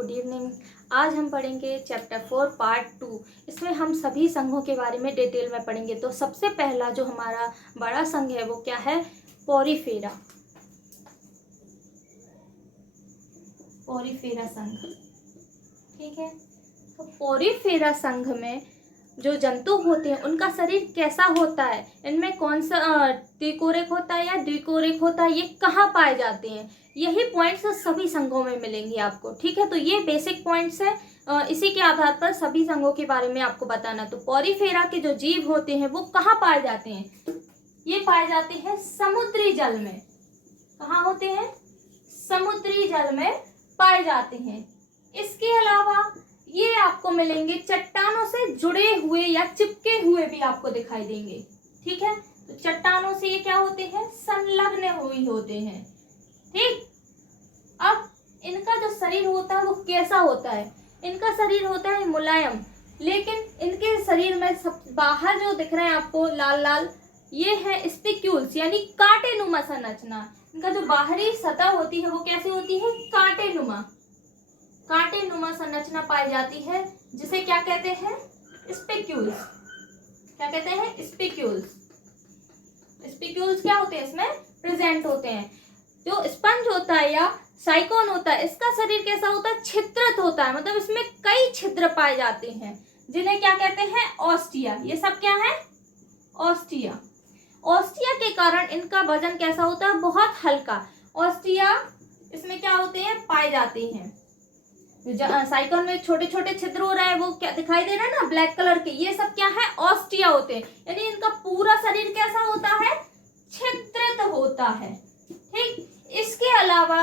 Good evening. आज हम पढ़ेंगे चैप्टर 4 पार्ट 2। इसमें हम सभी संघों के बारे में डिटेल में पढ़ेंगे। तो सबसे पहला जो हमारा बड़ा संघ है वो क्या है? पोरीफेरा। पोरीफेरा संघ, ठीक है। तो पोरीफेरा संघ में जो जंतु होते हैं उनका शरीर कैसा होता है, इनमें कौन सा त्रिकोरिक होता है या द्विकोरिक होता है, ये कहाँ पाए जाते हैं, यही पॉइंट्स सभी संघों में मिलेंगे आपको, ठीक है। तो ये बेसिक पॉइंट्स है, इसी के आधार पर सभी संघों के बारे में आपको बताना। तो पोरीफेरा के जो जीव होते हैं वो कहाँ पाए जाते हैं? ये पाए जाते हैं समुद्री जल में। कहाँ होते हैं? समुद्री जल में पाए जाते हैं। इसके अलावा ये आपको मिलेंगे चट्टानों से जुड़े हुए या चिपके हुए भी आपको दिखाई देंगे, ठीक है। तो चट्टानों से ये क्या होते हैं? संलग्न हुए होते हैं, ठीक। अब इनका जो शरीर होता है वो कैसा होता है? इनका शरीर होता है मुलायम, लेकिन इनके शरीर में सब बाहर जो दिख रहे हैं आपको लाल लाल, ये है स्पिक्यूल्स यानी कांटेनुमा संरचना। इनका जो बाहरी सतह होती है वो कैसी होती है? कांटेनुमा संरचना पाई जाती है, जिसे क्या कहते हैं? स्पिक्यूल्स। क्या कहते हैं? स्पिक्यूल्स। स्पिक्यूल्स क्या होते हैं? इसमें प्रेजेंट होते हैं। जो स्पंज होता है या साइकोन होता है, इसका शरीर कैसा होता है? छिद्रित होता है, मतलब इसमें कई छिद्र पाए जाते हैं, जिन्हें क्या कहते हैं? ऑस्टिया। ये सब क्या है? ऑस्टिया। ऑस्टिया के कारण इनका वजन कैसा होता है? बहुत हल्का। ऑस्टिया इसमें क्या होते हैं? पाए जाते हैं। साइकोन में छोटे छोटे छिद्र हो रहे हैं, वो क्या दिखाई दे रहा है ना, ब्लैक कलर के, ये सब क्या है? ऑस्टिया होते हैं। यानी इनका पूरा शरीर कैसा होता है? छिद्रित होता है, ठीक। इसके अलावा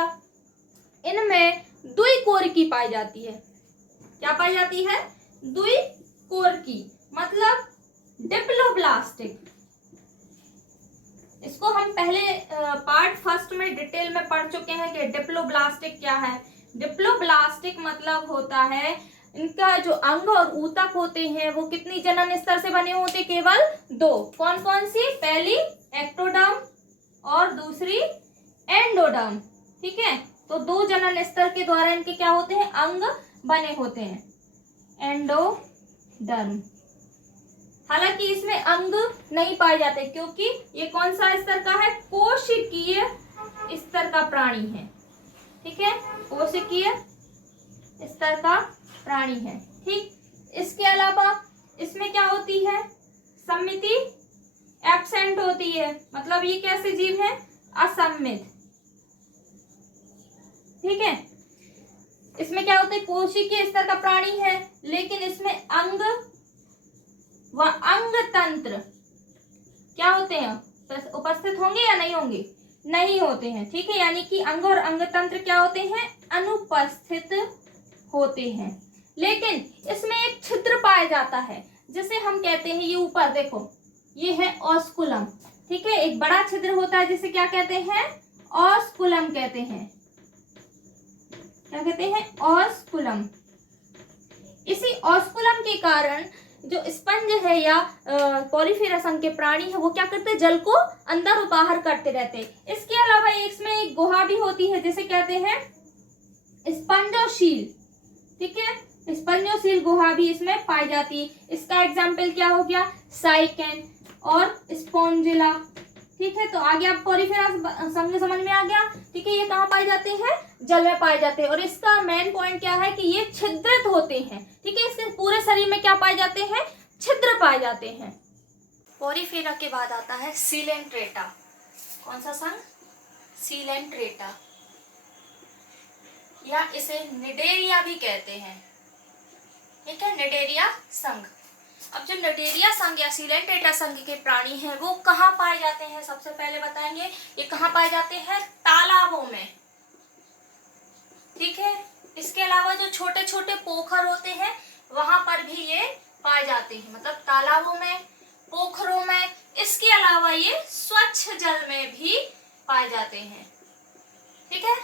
इनमें द्विकोरिकी पाई जाती है। क्या पाई जाती है? द्विकोरिकी, मतलब डिप्लोब्लास्टिक। इसको हम पहले पार्ट फर्स्ट में डिटेल में पढ़ चुके हैं कि डिप्लोब्लास्टिक क्या है। डिप्लोब्लास्टिक मतलब होता है इनका जो अंग और ऊतक होते हैं वो कितनी जनन स्तर से बने होते? केवल दो। कौन कौन सी? पहली एक्टोडर्म और दूसरी एंडोडर्म, ठीक है। तो दो जनन स्तर के द्वारा इनके क्या होते हैं? अंग बने होते हैं, एंडोडर्म। हालांकि इसमें अंग नहीं पाए जाते, क्योंकि ये कौन सा स्तर का है? कोशिकीय स्तर का प्राणी है, ठीक है। कोशिकीय स्तर का प्राणी है, ठीक। इसके अलावा इसमें क्या होती है? सम्मिति एब्सेंट होती है, मतलब ये कैसे जीव है? असम्मित, ठीक है। इसमें क्या होता है? कोशिकीय स्तर का प्राणी है, लेकिन इसमें अंग व अंग तंत्र क्या होते हैं? उपस्थित होंगे या नहीं होंगे? नहीं होते हैं, ठीक है। यानी कि अंग और अंग तंत्र क्या होते हैं? अनुपस्थित होते हैं। लेकिन इसमें एक छिद्र पाया जाता है, जिसे हम कहते हैं, ये ऊपर देखो, ये है ऑस्कुलम, ठीक है। एक बड़ा छिद्र होता है जिसे क्या कहते हैं? ऑस्कुलम कहते हैं। क्या कहते हैं? ऑस्कुलम। इसी ऑस्कुलम के कारण जो स्पंज है या पोरीफेरा संघ के प्राणी है वो क्या करते हैं? जल को अंदर और बाहर करते रहते हैं। इसके अलावा इसमें एक गुहा भी होती है जिसे कहते हैं स्पंजोशील, ठीक है। स्पंजोशील गुहा भी इसमें पाई जाती है। इसका एग्जाम्पल क्या हो गया? साइकेन और स्पोंजिला, ठीक है। तो आगे आप पोरीफेरा संघ समझ में आ गया, ठीक है। ये कहाँ पाए जाते हैं? जल में पाए जाते हैं। और इसका मेन पॉइंट क्या है कि ये छिद्रित होते हैं, ठीक है। इसके पूरे शरीर में क्या पाए जाते हैं? छिद्र पाए जाते हैं। पोरीफेरा के बाद आता है सीलेंट्रेटा। कौन सा संघ? सीलेंट्रेटा, या इसे निडेरिया भी कहते हैं, ठीक है। निडेरिया संघ। अब जो निडेरिया संघ या सीलेंट्रेटा संघ के प्राणी हैं वो कहाँ पाए जाते हैं? सबसे पहले बताएंगे ये कहाँ पाए जाते हैं? तालाबों में, ठीक है। इसके अलावा जो छोटे छोटे पोखर होते हैं वहां पर भी ये पाए जाते हैं, मतलब तालाबों में, पोखरों में। इसके अलावा ये स्वच्छ जल में भी पाए जाते हैं, ठीक है।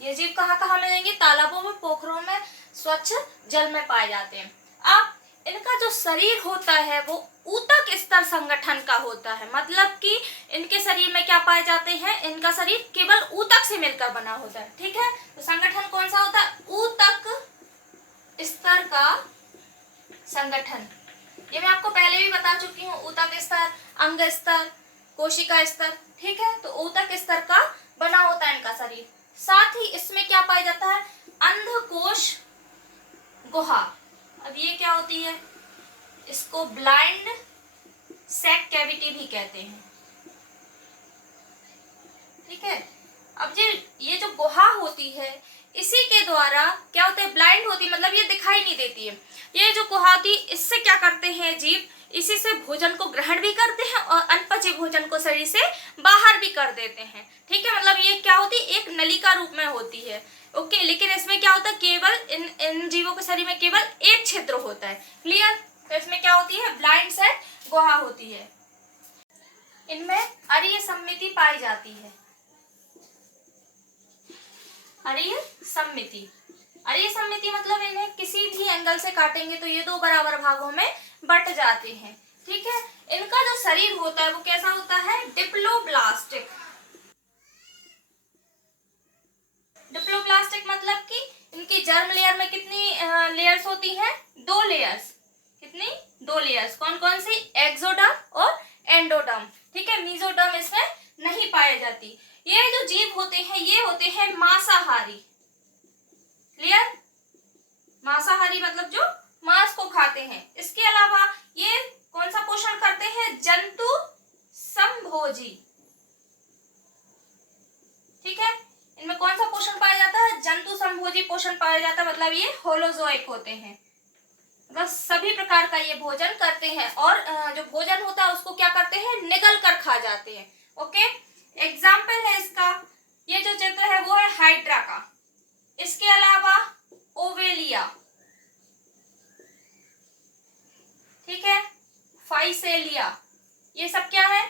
ये जीव कहाँ कहाँ मिलेंगे? तालाबों में, पोखरों में, स्वच्छ जल में पाए जाते हैं। अब इनका जो शरीर होता है वो ऊतक स्तर संगठन का होता है, मतलब कि इनके शरीर में क्या पाए जाते हैं? इनका शरीर केवल ऊतक से मिलकर बना होता है, ठीक है। तो संगठन कौन सा होता है? ऊतक स्तर का संगठन। ये मैं आपको पहले भी बता चुकी हूँ, ऊतक स्तर, अंग स्तर, कोशिका स्तर, ठीक है। तो ऊतक स्तर का बना होता है इनका शरीर। साथ ही इसमें क्या पाया जाता है, अंधकोश गुहा। अब ये क्या होती है, इसको ब्लाइंड सैक कैविटी भी कहते हैं, ठीक है। अब ये जो गुहा होती है, इसी के द्वारा क्या होता है, ब्लाइंड होती है, मतलब ये दिखाई नहीं देती है। ये जो गुहा थी, इससे क्या करते हैं जीव, इसी से भोजन को ग्रहण भी करते हैं और अनपचे भोजन को शरीर से बाहर भी कर देते हैं, ठीक है। मतलब ये क्या होती है, एक नलिका रूप में होती है, ओके। लेकिन इसमें क्या होता है, केवल इन जीवों के शरीर में केवल एक छिद्र होता है, क्लियर। तो इसमें क्या होती है, ब्लाइंड सैक गुहा होती है। इनमें अरीय सममिति पाई जाती है। अरीय सममिति, अरीय सममिति मतलब इन्हें किसी भी एंगल से काटेंगे तो ये दो बराबर भागों में बट जाते हैं, ठीक है। इनका जो शरीर होता है वो कैसा होता है, डिप्लोब्लास्टिक। डिप्लोब्लास्टिक मतलब कि इनकी जर्म लेयर में कितनी लेयर्स होती हैं, 2 लेयर्स। कितनी, 2 लेयर्स। कौन कौन सी, एक्सोडर्म और एंडोडर्म, ठीक है। मेसोडर्म इसमें नहीं पाई जाती। ये जो जीव होते हैं ये होते हैं मांसाहारी, क्लियर। मांसाहारी मतलब जो मांस को खाते हैं। इसके अलावा ये कौन सा पोषण करते हैं, जंतु संभोजी, ठीक है। इनमें कौन सा पोषण पाया जाता है, जंतु संभोजी पोषण पाया जाता है। मतलब ये होलोजोइक होते हैं, मतलब सभी प्रकार का ये भोजन करते हैं और जो भोजन होता है उसको क्या करते हैं, निगल कर खा जाते हैं, ओके। एग्जाम्पल है इसका, ये जो चित्र है वो है हाइड्रा का। इसके अलावा ओवेलिया, ठीक है, फाइसेलिया, ये सब क्या है,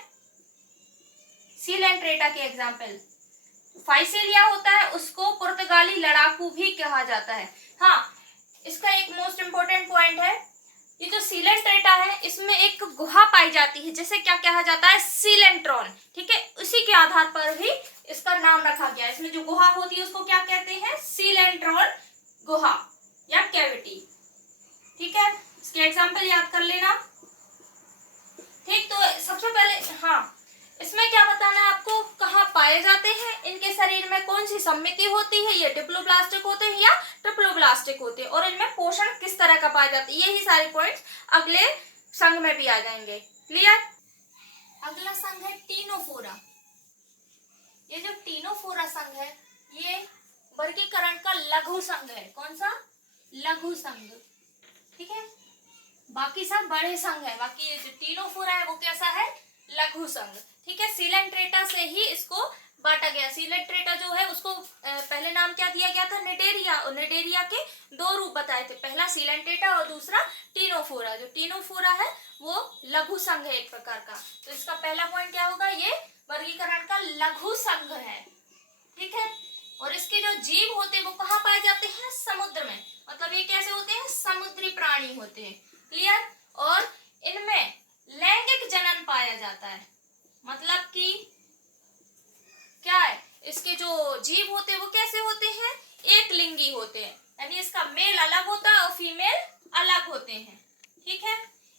सीलेंट्रेटा के एग्जाम्पल। फाइसेलिया होता है, उसको पुर्तगाली लड़ाकू भी कहा जाता है। हाँ, इसका एक मोस्ट इंपोर्टेंट पॉइंट है, ये जो सीलेंट्रेटा है इसमें एक गुहा पाई जाती है जिसे क्या कहा जाता है, सीलेंट्रॉन, ठीक है। उसी के आधार पर भी इसका नाम रखा गया है। इसमें जो गुहा होती है उसको क्या कहते हैं, सीलेंट्रॉन गुहा या कैविटी, ठीक है। इसके एग्जाम्पल याद कर लेना, ठीक। तो सबसे पहले हाँ, इसमें क्या बताना है आपको, कहाँ पाए जाते हैं, इनके शरीर में कौन सी सममिति होती है, ये डिप्लोब्लास्टिक होते हैं या ट्रिप्लोब्लास्टिक होते हैं, और इनमें पोषण किस तरह का पाया जाता है। यही सारे पॉइंट्स अगले संघ में भी आ जाएंगे, क्लियर। अगला संघ है टीनोफोरा। ये जो टीनोफोरा संघ है ये वर्गीकरण का लघु संघ है। कौन सा, लघु संघ, ठीक है। बाकी सब बड़े संघ है, बाकी ये जो टीनोफोरा है वो कैसा है, लघु संघ, ठीक है। सीलेंट्रेटा से ही इसको बांटा गया। सीलेंट्रेटा जो है उसको पहले नाम क्या दिया गया था, निडेरिया, और निडेरिया के 2 रूप बताए थे, पहला सीलेंट्रेटा और दूसरा टीनोफोरा। जो टीनोफोरा है वो लघु संघ है एक प्रकार का। तो इसका पहला पॉइंट क्या होगा, ये वर्गीकरण का लघु संघ है, ठीक है। और इसके जो जीव होते हैं वो कहाँ पाए जाते हैं, समुद्र में। मतलब ये कैसे होते हैं, समुद्री प्राणी होते हैं, क्लियर। और इनमें लैंगिक जनन पाया जाता है। मतलब कि क्या है, इसके जो जीव होते हैं वो कैसे होते हैं, एक लिंगी होते हैं, यानी इसका मेल अलग होता है और फीमेल अलग होते हैं, ठीक है।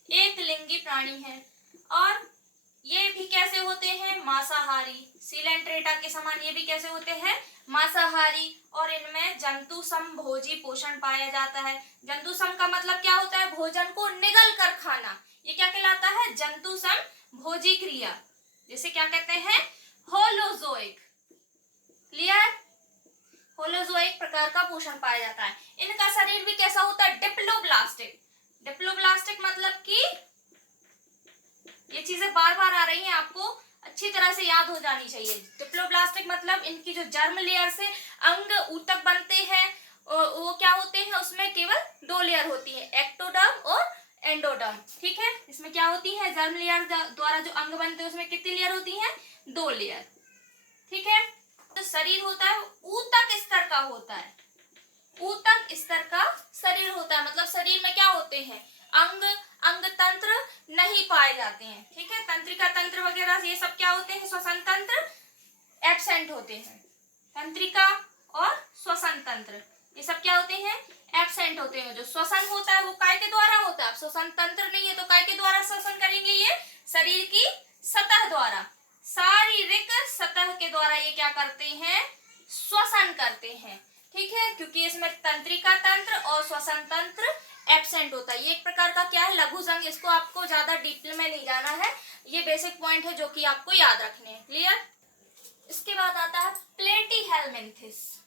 एक लिंगी प्राणी है। और ये भी कैसे होते हैं, मांसाहारी। सीलेंट्रेटा के समान ये भी कैसे होते हैं, मांसाहारी। और इनमें जंतु संभोजी पोषण पाया जाता है। जंतु सम का मतलब क्या होता है, भोजन को निगल कर खाना। ये क्या कहलाता है, जंतु संभोजी क्रिया, जिसे क्या कहते हैं, होलोजोइक, क्लियर। होलोजोइक प्रकार का पोषण पाया जाता है। इनका शरीर भी कैसा होता है, डिप्लोब्लास्टिक। डिप्लोब्लास्टिक मतलब कि ये चीजें बार बार आ रही हैं, आपको अच्छी तरह से याद हो जानी चाहिए। डिप्लोब्लास्टिक मतलब इनकी जो जर्म लेयर से अंग ऊतक बनते हैं वो क्या होते हैं, उसमें केवल 2 लेयर होती है, एक्टोडर्म और एंडोडर्म, ठीक है। इसमें क्या होती है, जर्म लेयर द्वारा जो अंग बनते हैं उसमें कितनी लेयर होती है, 2 लेयर, ठीक है। तो शरीर होता है ऊतक स्तर का होता है, ऊतक स्तर का शरीर होता है। मतलब शरीर में क्या होते हैं, अंग, अंग तंत्र नहीं पाए जाते हैं, ठीक है। तंत्रिका तंत्र वगैरह ये सब क्या होते हैं, श्वसन तंत्र एब्सेंट होते हैं, तंत्रिका और श्वसन तंत्र, ये सब क्या होते हैं, एब्सेंट होते हैं। जो श्वसन होता है वो काय के द्वारा होता है। अब श्वसन तंत्र नहीं है तो काय के द्वारा श्वसन करेंगे, ये शरीर की सतह द्वारा, शारीरिक सतह के द्वारा ये क्या करते हैं, श्वसन करते हैं। ठीक है, क्योंकि इसमें तंत्रिका तंत्र और श्वसन तंत्र एब्सेंट होता है। ये एक प्रकार का क्या है, लघुजंग। इसको आपको ज्यादा डीप में नहीं जाना है, ये बेसिक पॉइंट है जो कि आपको याद रखने हैं। क्लियर। इसके बाद आता है प्लेटीहेलमिन्थिस।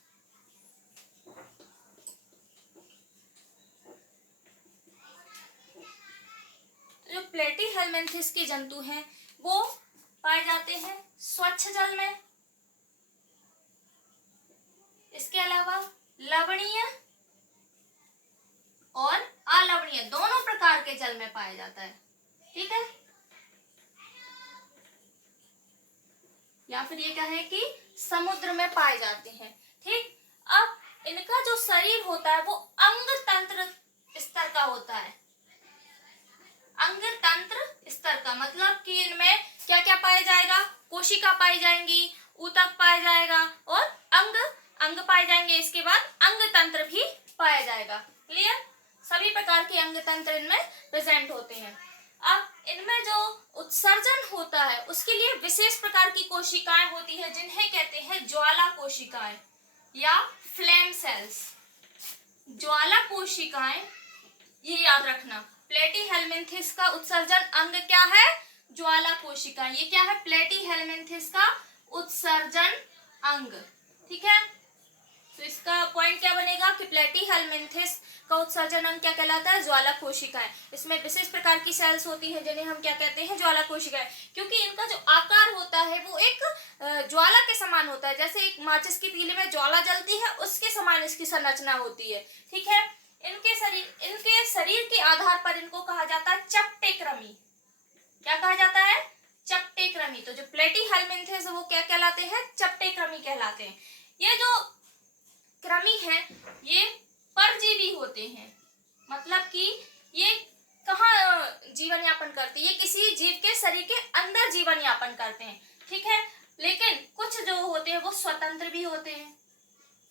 जो प्लेटीहेलमिन्थिस के जंतु हैं वो पाए जाते हैं स्वच्छ जल में। इसके अलावा लवणीय और अलवणीय दोनों प्रकार के जल में पाया जाता है। ठीक है, या फिर ये क्या है कि समुद्र में पाए जाते हैं। ठीक, अब इनका जो शरीर होता है वो अंग तंत्र स्तर का होता है। अंग तंत्र स्तर का मतलब कि इनमें क्या क्या पाया जाएगा, कोशिका पाई जाएंगी, ऊतक पाया जाएगा और अंग पाए जाएंगे। इसके बाद अंग तंत्र भी पाया जाएगा। क्लियर, सभी प्रकार के अंग तंत्र इनमें प्रेजेंट होते हैं। अब इनमें जो उत्सर्जन होता है उसके लिए विशेष प्रकार की कोशिकाएं होती है जिन्हें कहते हैं ज्वाला कोशिकाएं या फ्लेम सेल्स। ज्वाला कोशिकाएं, ये याद रखना, प्लेटीहेलमिन्थिस का उत्सर्जन अंग क्या है, ज्वाला कोशिकाएं। ये क्या है, प्लेटीहेलमिन्थिस का उत्सर्जन अंग। ठीक है, तो इसका पॉइंट क्या बनेगा कि प्लेटीहेलमिन्थिस का उत्सर्जन अंग क्या कहलाता है, ज्वाला कोशिकाएं। इसमें विशेष प्रकार की सेल्स होती हैं जिन्हें हम क्या कहते हैं, ज्वाला कोशिकाएं। क्योंकि इनका जो आकार होता है वो एक ज्वाला के समान होता है। जैसे एक माचिस की तीली में ज्वाला जलती है उसके समान इसकी संरचना होती है। ठीक है, इनके शरीर के आधार पर इनको कहा जाता है चपटे कृमि। क्या कहा जाता है, चपटे कृमि। तो जो प्लेटीहेलमिन्थिस वो क्या कहलाते हैं, चपटे कृमि कहलाते हैं। ये जो कृमि है ये परजीवी होते हैं, मतलब कि ये कहाँ जीवन यापन करते हैं, ये किसी जीव के शरीर के अंदर जीवन यापन करते हैं। ठीक है, लेकिन कुछ जो होते हैं वो स्वतंत्र भी होते हैं,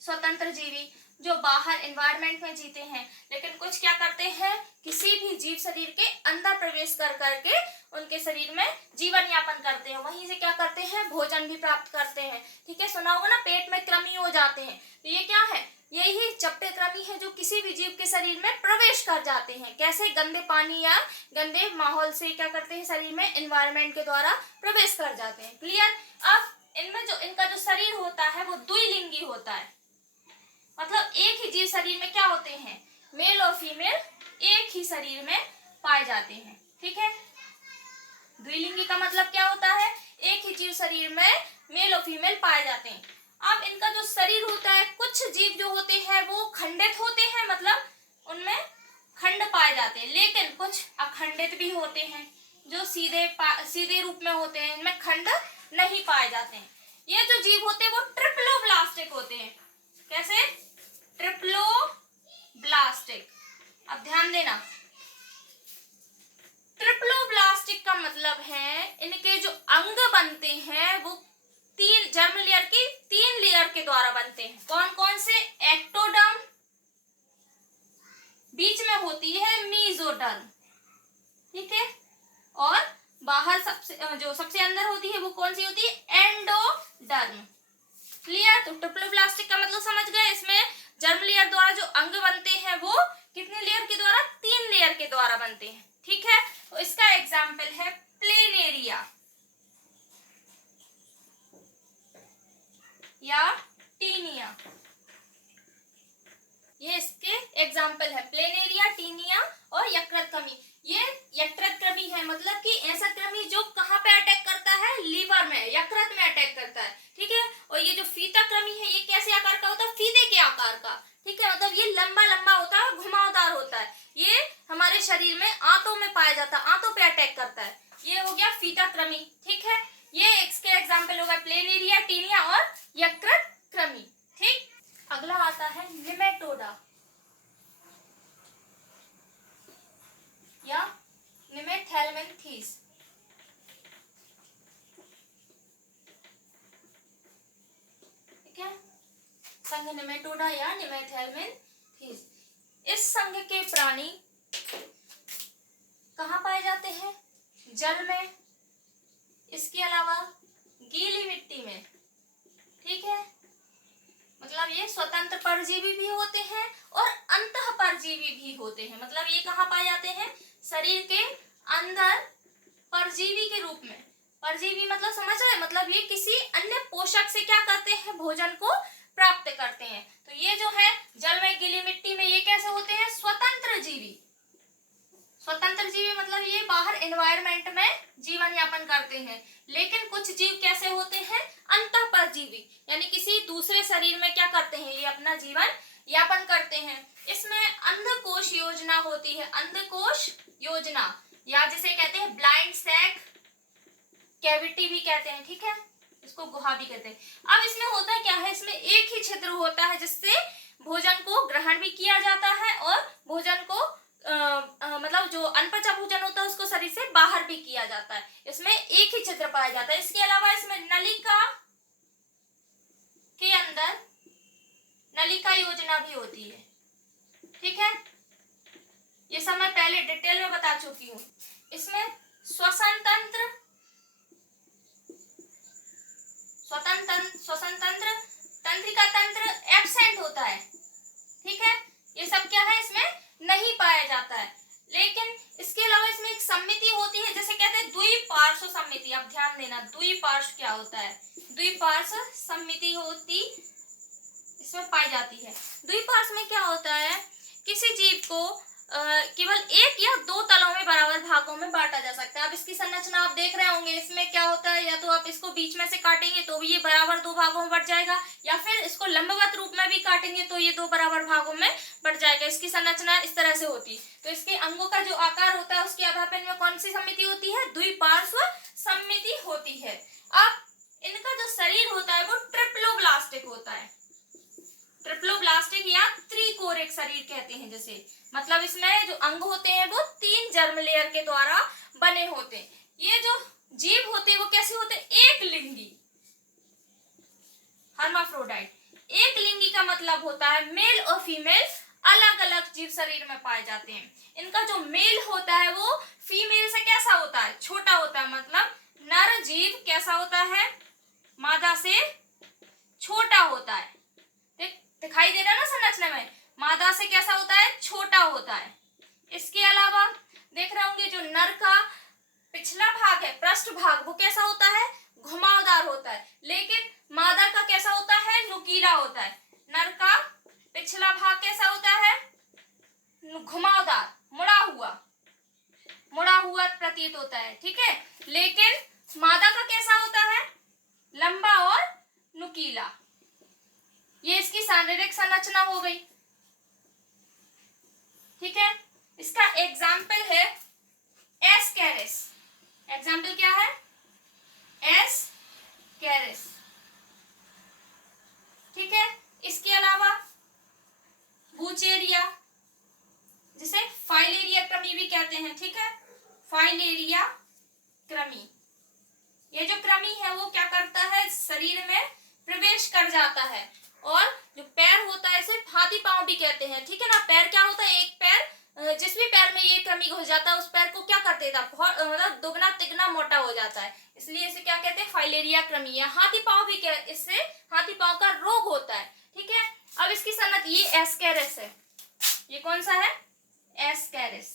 स्वतंत्र जीवी जो बाहर एनवायरनमेंट में जीते हैं। लेकिन कुछ क्या करते हैं, किसी भी जीव शरीर के अंदर प्रवेश कर करके उनके शरीर में जीवन यापन करते हैं, वहीं से क्या करते हैं, भोजन भी प्राप्त करते हैं। ठीक है, सुना होगा ना, पेट में कृमि हो जाते हैं, तो ये क्या है, यही चपटे कृमि है जो किसी भी जीव के शरीर में प्रवेश कर जाते हैं। कैसे, गंदे पानी या गंदे माहौल से क्या करते हैं, शरीर में एनवायरनमेंट के द्वारा प्रवेश कर जाते हैं। क्लियर। अब इनमें जो इनका जो शरीर होता है वो द्विलिंगी होता है, मतलब एक ही जीव शरीर में क्या होते हैं, मेल और फीमेल एक ही शरीर में पाए जाते हैं। ठीक है, द्विलिंगी का मतलब क्या होता है, एक ही जीव शरीर में मेल और फीमेल पाए जाते हैं। अब इनका जो शरीर होता है, कुछ जीव जो होते हैं वो खंडित होते हैं, मतलब उनमें खंड पाए जाते हैं, लेकिन कुछ अखंडित भी होते हैं जो सीधे रूप में होते हैं, इनमें खंड नहीं पाए जाते हैं। ये जो जीव होते हैं वो ट्रिप्लोब्लास्टिक होते हैं। कैसे, ट्रिप्लोब्लास्टिक। अब ध्यान देना, ट्रिप्लोब्लास्टिक का मतलब है इनके जो अंग बनते हैं वो तीन जर्म लेयर की 3 लेयर के द्वारा बनते हैं। कौन कौन से, एक्टोडर्म, बीच में होती है मीजोडर्म। ठीक है, और बाहर सबसे अंदर होती है वो कौन सी होती है, एंडोडर्म। क्लियर। तो ट्रिप्लोब्लास्टिक का मतलब समझ गए, इसमें जर्म लेयर द्वारा जो अंग बनते हैं वो कितने लेयर के द्वारा, 3 लेयर के द्वारा बनते हैं। ठीक है, तो इसका एग्जाम्पल है प्लेनेरिया या टीनिया। ये इसके एग्जाम्पल है, प्लेनेरिया, टीनिया और यकृत कृमि। ये यकृत कृमि है, मतलब कि ऐसा कृमि जो कहाँ पे अटैक करता है, लीवर में, यकृत में अटैक करता है। ठीक है, और ये जो फीता कृमि है ये कैसे आकार का होता है, फीते के आकार का। ठीक है, मतलब ये लंबा लंबा होता है, घुमावदार होता है। ये हमारे शरीर में आंतों में पाया जाता है, आंतों पे अटैक करता है। ये हो गया फीता कृमि। ठीक है, ये इसके एग्जाम्पल होगा प्लेनेरिया, टीनिया और यकृत कृमि। ठीक, अगला आता है निमेटोडा या निमेथेलमिन्थिस। ठीक है, संघ नेमेटोडा या निमेथेल्मिन्थेस। इस संघ के प्राणी कहाँ पाए जाते हैं? जल में, इसके अलावा गीली मिट्टी में। ठीक है, मतलब ये स्वतंत्र परजीवी भी होते हैं और अंतः परजीवी भी होते हैं। मतलब ये कहाँ पाए जाते हैं? शरीर के अंदर परजीवी के रूप में। परजीवी मतलब समझ रहे हैं? मतलब ये किसी अन्य पोषक से क्या करते हैं? भोजन को प्राप्त करते हैं। तो ये जो है जल में, गीली मिट्टी में, ये कैसे होते हैं? स्वतंत्र जीवी। स्वतंत्र जीवी मतलब ये बाहर एनवायरमेंट में जीवन यापन करते हैं। लेकिन कुछ जीव कैसे होते हैं? अंतः परजीवी, यानी किसी दूसरे शरीर में क्या करते हैं? ये अपना जीवन यापन करते हैं। इसमें अंडकोश योजना होती है। अंडकोश योजना, या जिसे कहते हैं ब्लाइंड सैक कैविटी भी कहते हैं। ठीक है, इसको गुहा भी कहते हैं। अब इसमें होता क्या है? इसमें एक ही छिद्र होता है जिससे भोजन को ग्रहण भी किया जाता है और भोजन को मतलब जो अनपचा भोजन होता है उसको शरीर से बाहर भी किया जाता है। इसमें एक ही छिद्र पाया जाता है। इसके अलावा इसमें नलिका के अंदर नलिका योजना भी होती है। ठीक है, ये सब मैं पहले डिटेल में बता चुकी हूँ। इसमें श्वसन तंत्र, श्वसन तंत्र, तंत्रिका तंत्र एब्सेंट होता है। ठीक है, ये सब क्या है? इसमें नहीं पाया जाता है। लेकिन इसके अलावा इसमें एक समिति होती है जिसे कहते हैं द्विपार्श्व समिति। आप ध्यान देना, द्विपार्श्व क्या होता है? द्विपार्श्व समिति होती इसमें पाई जाती है। द्विपार्श्व में क्या होता है? किसी जीव को केवल एक या दो तलों में बराबर भागों में बांटा जा सकता है। अब इसकी संरचना आप देख रहे होंगे। इसमें क्या होता है? या तो आप इसको बीच में से काटेंगे तो भी ये बराबर दो भागों में बढ़ जाएगा, या फिर इसको लंबवत रूप में भी काटेंगे तो ये दो बराबर भागों में बढ़ जाएगा। इसकी संरचना इस तरह से होती। तो इसके अंगों का जो आकार होता है उसके आधार पर इनमें कौन सी समिति होती है? द्विपार्श्व समिति होती है। अब इनका जो शरीर होता है वो ट्रिप्लोब्लास्टिक होता है। ट्रिप्लोब्लास्टिक या त्रिकोरिक शरीर कहते हैं जिसे। मतलब इसमें जो अंग होते हैं वो 3 जर्म लेयर के द्वारा बने होते हैं। ये जो जीव होते हैं वो कैसे होते हैं? एक लिंगी, हर्माफ्रोडाइट। एक लिंगी का मतलब होता है मेल और फीमेल अलग अलग जीव शरीर में पाए जाते हैं। इनका जो मेल होता है वो फीमेल से कैसा होता है? छोटा होता है। मतलब नर जीव कैसा होता है? मादा से छोटा होता है। दिखाई दे रहा है ना संरचना में? मादा से कैसा होता है? छोटा होता है। इसके अलावा देख रहे होंगे जो नर का पिछला भाग है, पृष्ठ भाग, वो कैसा होता है? घुमावदार होता है। लेकिन मादा का कैसा होता है? नुकीला होता है। नर का पिछला भाग कैसा होता है? घुमावदार, मुड़ा हुआ प्रतीत होता है। ठीक है, लेकिन मादा का कैसा होता है? लंबा और नुकीला। ये इसकी शारीरिक संरचना हो गई। ठीक है, इसका एग्जाम्पल है एस्केरिस। एग्जाम्पल क्या है? एस्केरिस। ठीक है, इसके अलावा बूचेरिया, जिसे फाइलेरिया कृमि भी कहते हैं। ठीक है, फाइलेरिया कृमि। ये जो कृमि है वो क्या करता है? शरीर में प्रवेश कर जाता है। और जो पैर होता है इसे हाथी पांव भी कहते हैं। ठीक है ना, पैर क्या होता है? एक पैर, जिस भी पैर में ये कृमि घुस जाता है उस पैर को क्या कर देता है? बहुत मतलब दुगना तिगना मोटा हो जाता है। इसलिए इसे क्या कहते हैं? फाइलेरिया कृमि या हाथी पांव भी। इससे हाथी पांव का रोग होता है। ठीक है, अब इसकी संरचना, ये एस्केरिस है। ये कौन सा है? एस्केरिस।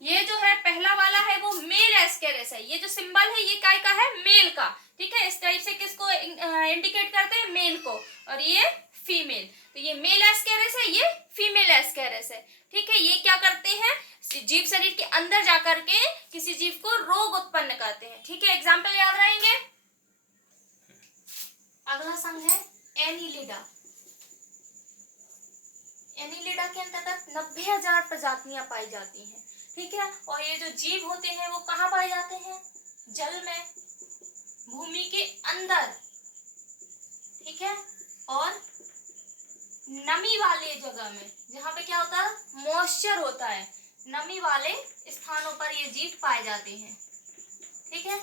ये जो है पहला वाला है वो मेल एस्केरिस है। ये जो सिंबल है ये काय का है? मेल का। ठीक है, इस टाइप से किसको इंडिकेट करते हैं? मेल को। और ये फीमेल। तो ये मेल एस्केरिस है, ये फीमेल एस्केरिस है। ठीक है, ये क्या करते हैं? जीव शरीर के अंदर जाकर के किसी जीव को रोग उत्पन्न करते हैं। ठीक है, एग्जाम्पल याद रहेंगे। अगला संघ है एनिलिडा। एनिलिडा के अंतर्गत 90,000 प्रजातियां पाई जाती हैं। ठीक है, और ये जो जीव होते हैं वो कहाँ पाए जाते हैं? जल में, भूमि के अंदर। ठीक है, और नमी वाले जगह में, जहाँ पे क्या होता है? मॉइस्चर होता है। नमी वाले स्थानों पर ये जीव पाए जाते हैं। ठीक है,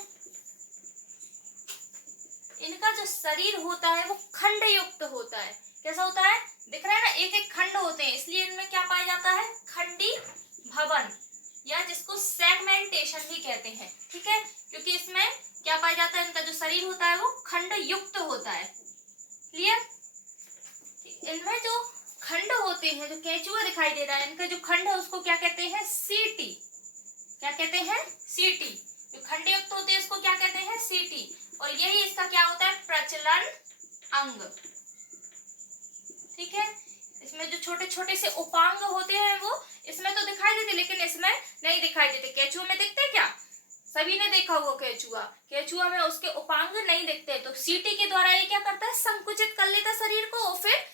इनका जो शरीर होता है वो खंड युक्त होता है। कैसा होता है, दिख रहा है ना, एक एक खंड होते हैं, इसलिए इनमें क्या पाया जाता है, खंडी भवन, या जिसको सेगमेंटेशन भी कहते हैं। ठीक है, क्योंकि इसमें क्या पाया जाता है, इनका जो शरीर होता है वो खंड युक्त होता है। क्लियर। इनमें जो खंड होते हैं, जो केंचुआ दिखाई दे रहा है, इनका जो खंड है उसको क्या कहते हैं, सीटी। क्या कहते हैं, सीटी। जो खंड युक्त होते हैं इसको क्या कहते हैं, सीटी। और यही इसका क्या होता है, प्रचलन अंग। ठीक है, इसमें जो छोटे छोटे से उपांग होते हैं वो इसमें तो दिखाई देते, लेकिन इसमें नहीं दिखाई देते। केंचुआ में दिखते क्या, सभी ने देखा होगा केंचुआ, केंचुआ में उसके उपांग नहीं दिखते। तो सीटी के द्वारा ये क्या करता है, संकुचित कर लेता शरीर को, और फिर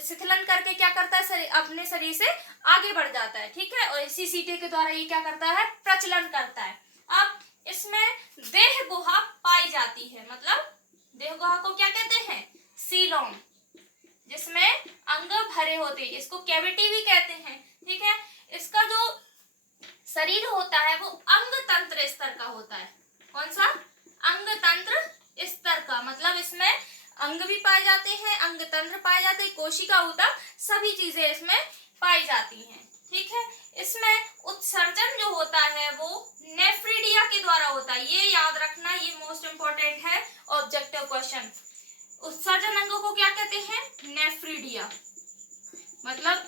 शिथिलन करके क्या करता है, अपने शरीर से आगे बढ़ जाता है। ठीक है, और इसी सीटी के द्वारा ये क्या करता है, प्रचलन करता है। अब इसमें देह गुहा पाई जाती है, मतलब देह गुहा को क्या कहते हैं, सीलोम, जिसमें अंग भरे होते हैं, इसको कैविटी भी कहते हैं। ठीक है, इसका जो शरीर होता है वो अंग तंत्र स्तर का होता है। कौन सा, अंग तंत्र स्तर का, मतलब इसमें अंग भी पाए जाते हैं, अंग तंत्र पाए जाते हैं, कोशिका ऊतक, सभी चीजें इसमें पाई जाती हैं। ठीक है, इसमें उत्सर्जन जो होता है वो नेफ्रिडिया के द्वारा होता है। ये याद रखना, ये मोस्ट इंपॉर्टेंट है ऑब्जेक्टिव क्वेश्चन। उत्सर्जन अंगों को क्या कहते हैं, नेफ्रिडिया। मतलब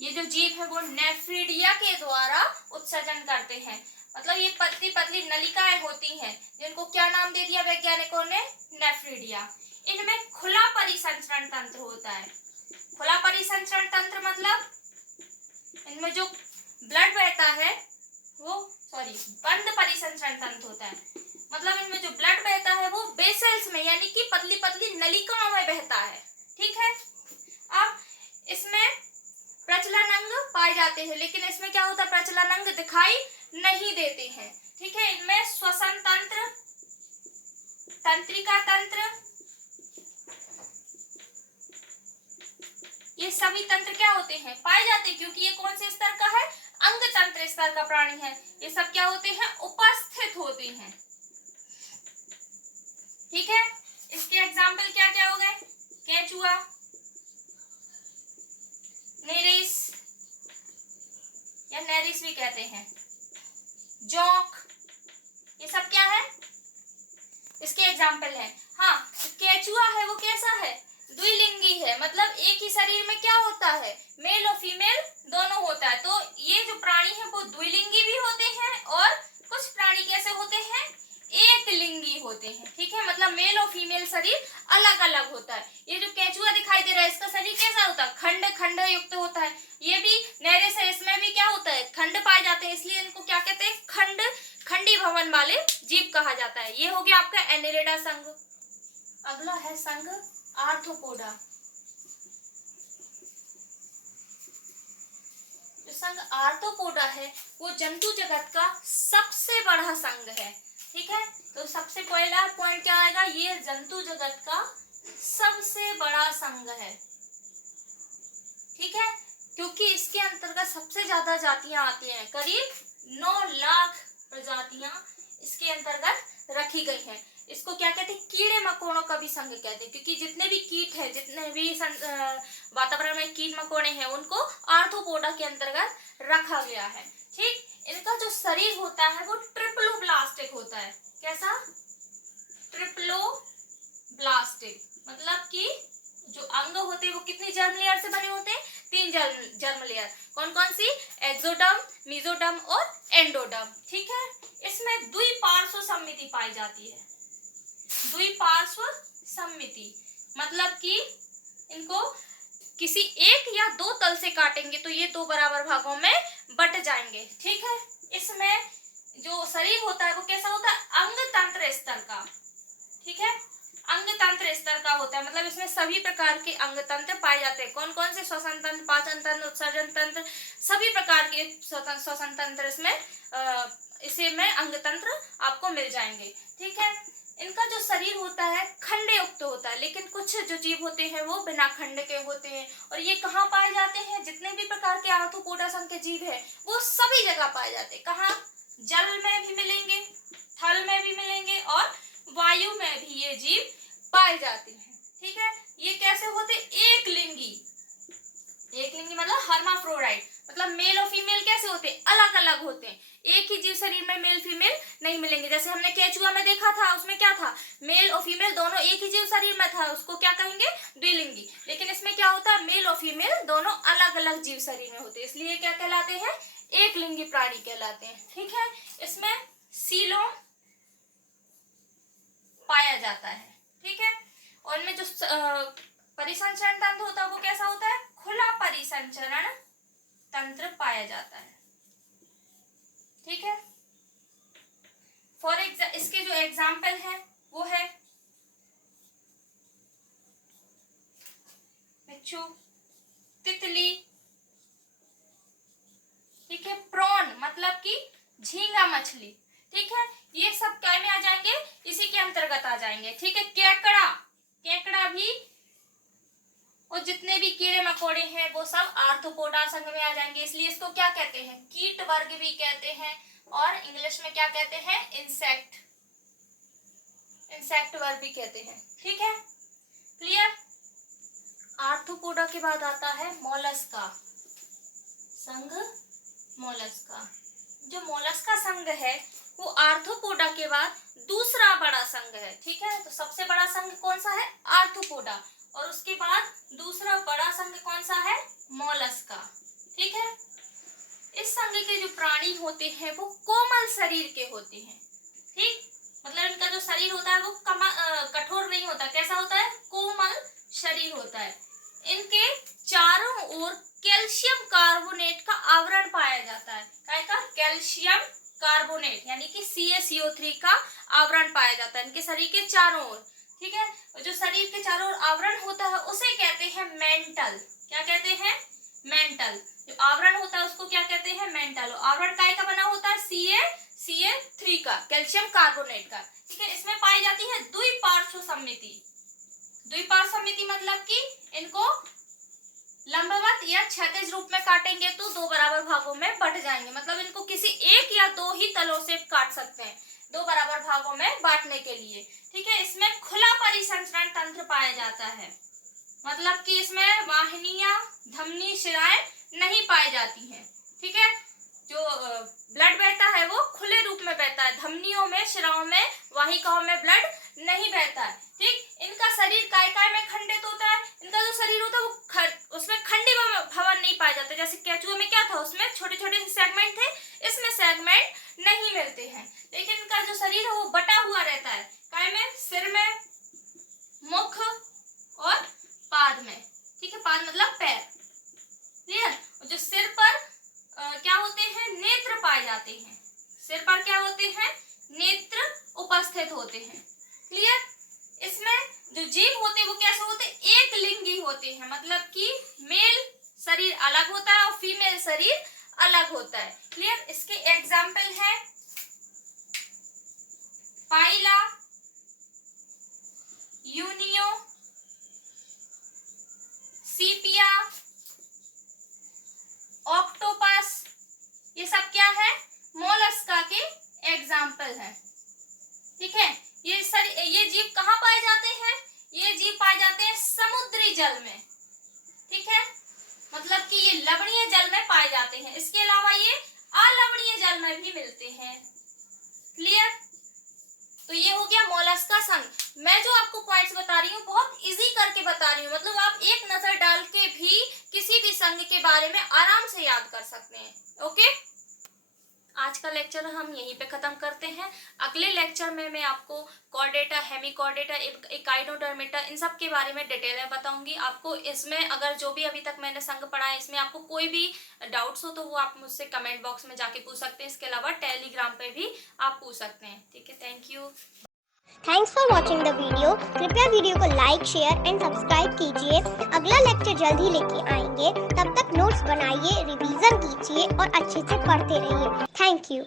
ये जो जीव है वो नेफ्रिडिया के द्वारा उत्सर्जन करते हैं। मतलब ये पतली पतली नलिकाएं होती हैं, जिनको क्या नाम दे दिया वैज्ञानिकों ने, नेफ्रिडिया। इनमें खुला परिसंचरण तंत्र होता है। खुला परिसंचरण तंत्र मतलब इनमें जो ब्लड बहता है वो, बंद परिसंचरण तंत्र होता है। मतलब इनमें जो ब्लड बहता है वो बेसल्स में, यानी कि पतली पतली नलिकाओं में बहता है। ठीक है, अब इसमें प्रचलन अंग पाए जाते हैं, लेकिन इसमें क्या होता है, प्रचलन अंग दिखाई नहीं देते हैं। ठीक है, इनमें श्वसन तंत्र, तंत्रिका तंत्र, ये सभी तंत्र क्या होते हैं, पाए जाते हैं, क्योंकि ये कौन से स्तर का है, अंग तंत्र स्तर का प्राणी है। ये सब क्या होते हैं, उपस्थित होते हैं। ठीक है, इसके एग्जाम्पल क्या क्या हो गए, केंचुआ, नेरिस या नेरिस भी कहते हैं, जोंक, ये सब क्या है, इसके एग्जाम्पल है। हाँ, केंचुआ है वो कैसा है, द्विलिंगी है, मतलब एक ही शरीर में क्या होता है, मेल और फीमेल दोनों होता है। तो ये जो प्राणी है वो द्विलिंगी भी होते हैं, और कुछ प्राणी कैसे होते हैं, एक लिंगी होते हैं। ठीक है, मतलब मेल और फीमेल शरीर अलग अलग होता है। ये जो केंचुआ दिखाई दे रहा है इसका शरीर कैसा होता है, खंड खंड युक्त होता है। ये भी नेरिस है, इसमें भी क्या होता है, खंड पाए जाते हैं, इसलिए इनको क्या कहते हैं, खंडी भवन वाले जीव कहा जाता है। ये हो गया आपका एनेलिडा संघ। अगला है संघ आर्थ्रोपोडा। जो संघ आर्थ्रोपोडा है वो जंतु जगत का सबसे बड़ा संघ है। ठीक है, तो सबसे पहला पॉइंट क्या आएगा, ये जंतु जगत का सबसे बड़ा संघ है। ठीक है, क्योंकि इसके अंतर्गत सबसे ज्यादा जातियां आती हैं, करीब 9 लाख प्रजातियां इसके अंतर्गत रखी गई हैं। इसको क्या कहते हैं, कीड़े मकोड़ों का भी संघ कहते हैं, क्योंकि जितने भी कीट हैं, जितने भी वातावरण में कीट मकोड़े हैं, उनको आर्थ्रोपोडा के अंतर्गत रखा गया है। ठीक, इनका जो शरीर होता है वो ट्रिप्लोब्लास्टिक होता है। कैसा, ट्रिप्लोब्लास्टिक, मतलब कि जो अंग होते हैं वो कितनी जर्म लेयर से बने होते हैं, 3 जर्म लेयर। कौन कौन सी, एक्सोडर्म, मेसोडर्म और एंडोडर्म। ठीक है, इसमें द्विपार्श्व सममिति पाई जाती है। द्विपार्श्व सममिति मतलब कि इनको किसी एक या 2 तल से काटेंगे तो ये 2 बराबर भागों में बट जाएंगे। ठीक है, इसमें जो शरीर होता है वो कैसा होता है, अंग तंत्र स्तर का। ठीक है, अंग तंत्र स्तर का होता है, मतलब इसमें सभी प्रकार के अंग तंत्र पाए जाते हैं। कौन कौन से, श्वसन तंत्र, पाचन तंत्र, उत्सर्जन तंत्र, सभी प्रकार के श्वसन तंत्र इसे में अंग तंत्र आपको मिल जाएंगे। ठीक है, इनका जो शरीर होता है खंड युक्त होता है, लेकिन कुछ जो जीव होते हैं वो बिना खंड के होते हैं। और ये कहाँ पाए जाते हैं, जितने भी प्रकार के आर्थ्रोपोडा संघ के जीव है वो सभी जगह पाए जाते हैं। कहाँ, जल में भी मिलेंगे, थल में भी मिलेंगे और वायु में भी ये जीव पाए जाते हैं। ठीक है, ये कैसे होते? एक लिंगी मतलब हर्माफ्रोडाइट, मतलब मेल और फीमेल कैसे होते? अलग अलग होते हैं। एक ही जीव शरीर में मेल फीमेल नहीं मिलेंगे। जैसे हमने केंचुआ में देखा था, उसमें क्या था? मेल और फीमेल दोनों एक ही जीव शरीर में था, उसको क्या कहेंगे? द्विलिंगी। लेकिन इसमें क्या होता है? मेल और फीमेल दोनों अलग अलग जीव शरीर में होते हैं, इसलिए क्या कहलाते हैं? एक लिंगी प्राणी कहलाते हैं। ठीक है, इसमें सीलोम पाया जाता है। ठीक है, और इनमें जो परिसंचरण तंत्र होता है वो कैसा होता है? खुला परिसंचरण तंत्र पाया जाता है। ठीक है, इसके जो एग्जाम्पल है वो है बिच्छू, तितली, ठीक है, प्रॉन मतलब कि झींगा मछली। ठीक है, ये सब क्या में आ जाएंगे? इसी के अंतर्गत आ जाएंगे। ठीक है, केकड़ा भी, और जितने भी कीड़े मकोड़े हैं वो सब आर्थ्रोपोडा संघ में आ जाएंगे, इसलिए इसको क्या कहते हैं? कीट वर्ग भी कहते हैं, और इंग्लिश में क्या कहते हैं? इंसेक्ट वर्ग भी कहते हैं। ठीक है, क्लियर? आर्थ्रोपोडा के बाद आता है मोलस्का संघ। मोलस्का, जो मोलस्का संघ है वो आर्थ्रोपोडा के बाद दूसरा बड़ा संघ है। ठीक है, तो सबसे बड़ा संघ कौन सा है? आर्थ्रोपोडा, और उसके बाद दूसरा बड़ा संघ कौन सा है? मोलस्का। ठीक है, इस संघ के जो प्राणी होते हैं वो कोमल शरीर के होते हैं। ठीक, मतलब इनका जो शरीर होता है वो कठोर नहीं होता, कैसा होता है? कोमल शरीर होता है। इनके चारों ओर कैल्शियम कार्बोनेट का आवरण पाया जाता है। क्या का? कैल्शियम कार्बोनेट यानी कि CaCO3 का आवरण पाया जाता है इनके शरीर के चारों ओर। ठीक है, जो शरीर के चारों ओर आवरण होता है उसे कहते हैं मेंटल। क्या कहते हैं? मेंटल। जो आवरण होता है उसको क्या कहते हैं? मेंटल। आवरण काय का बना होता है? CaCO3 का, कैल्शियम कार्बोनेट का। ठीक है, इसमें पाई जाती है द्विपार्श्व सममिति। द्विपार्श्व सममिति मतलब कि इनको लंबवत या क्षैतिज रूप में काटेंगे तो दो बराबर भागों में बंट जाएंगे, मतलब इनको किसी एक या दो ही तलों से काट सकते हैं, दो बराबर भागों में बांटने के लिए। ठीक है, इसमें खुला परिसंचरण तंत्र पाया जाता है, मतलब कि इसमें वाहिनियां, धमनी, शिराएं नहीं पाई जाती हैं। ठीक है, जो ब्लड बहता है वो खुले रूप में बहता है, धमनियों में, शिराओं में, वाहिकाओं में ब्लड नहीं बहता है। ठीक, इनका शरीर काय में खंडित होता है। इनका जो शरीर होता है वो उसमें खंडी भवन नहीं पाया जाता। जैसे केंचुआ में क्या था? उसमें छोटे छोटे सेगमेंट थे, इसमें सेगमेंट नहीं मिलते हैं। लेकिन इनका जो शरीर है वो बटा हुआ रहता है, काय में? सिर में, मुख और पाद में। ठीक है, पाद मतलब पैर। क्लियर? जो सिर पर क्या होते हैं? नेत्र पाए जाते हैं। सिर पर क्या होते हैं? नेत्र उपस्थित होते हैं। क्लियर? इसमें जो जीव होते हैं वो कैसे होते हैं? एक लिंगी होते हैं, मतलब कि मेल शरीर अलग होता है और फीमेल शरीर अलग होता है। क्लियर? इसके एग्जाम्पल है पाइला, यूनियो, सीपिया, ऑक्टोपस, ये सब क्या है? मोलस्का के एग्जाम्पल है। ठीक है, ये जीव कहाँ पाए जाते हैं? ये जीव पाए जाते हैं समुद्री जल में। ठीक है, मतलब कि ये लवणीय जल में पाए जाते हैं। इसके अलावा ये अलवणीय जल में भी मिलते हैं। क्लियर? तो ये हो गया मोलस्का संघ। मैं जो आपको पॉइंट्स बता रही हूँ बहुत इजी करके बता रही हूँ, मतलब आप एक नजर डाल के भी किसी भी संघ के बारे में आराम से याद कर सकते हैं। ओके, आज का लेक्चर हम यहीं पे खत्म करते हैं। अगले लेक्चर में मैं आपको कॉर्डेटा, हेमिकॉर्डेटा, एकाइनोडर्मेटा, इन सब के बारे में डिटेल में बताऊंगी आपको। इसमें अगर जो भी अभी तक मैंने संघ पढ़ा है इसमें आपको कोई भी डाउट्स हो तो वो आप मुझसे कमेंट बॉक्स में जाके पूछ सकते हैं। इसके अलावा टेलीग्राम पे भी आप पूछ सकते हैं। ठीक है, thank you. Thanks for watching the video. कृपया वीडियो को लाइक, शेयर एंड सब्सक्राइब कीजिए। अगला लेक्चर जल्द ही लेके आएंगे, तब तक नोट्स बनाइए, रिवीजन कीजिए और अच्छे से पढ़ते रहिए। Thank you.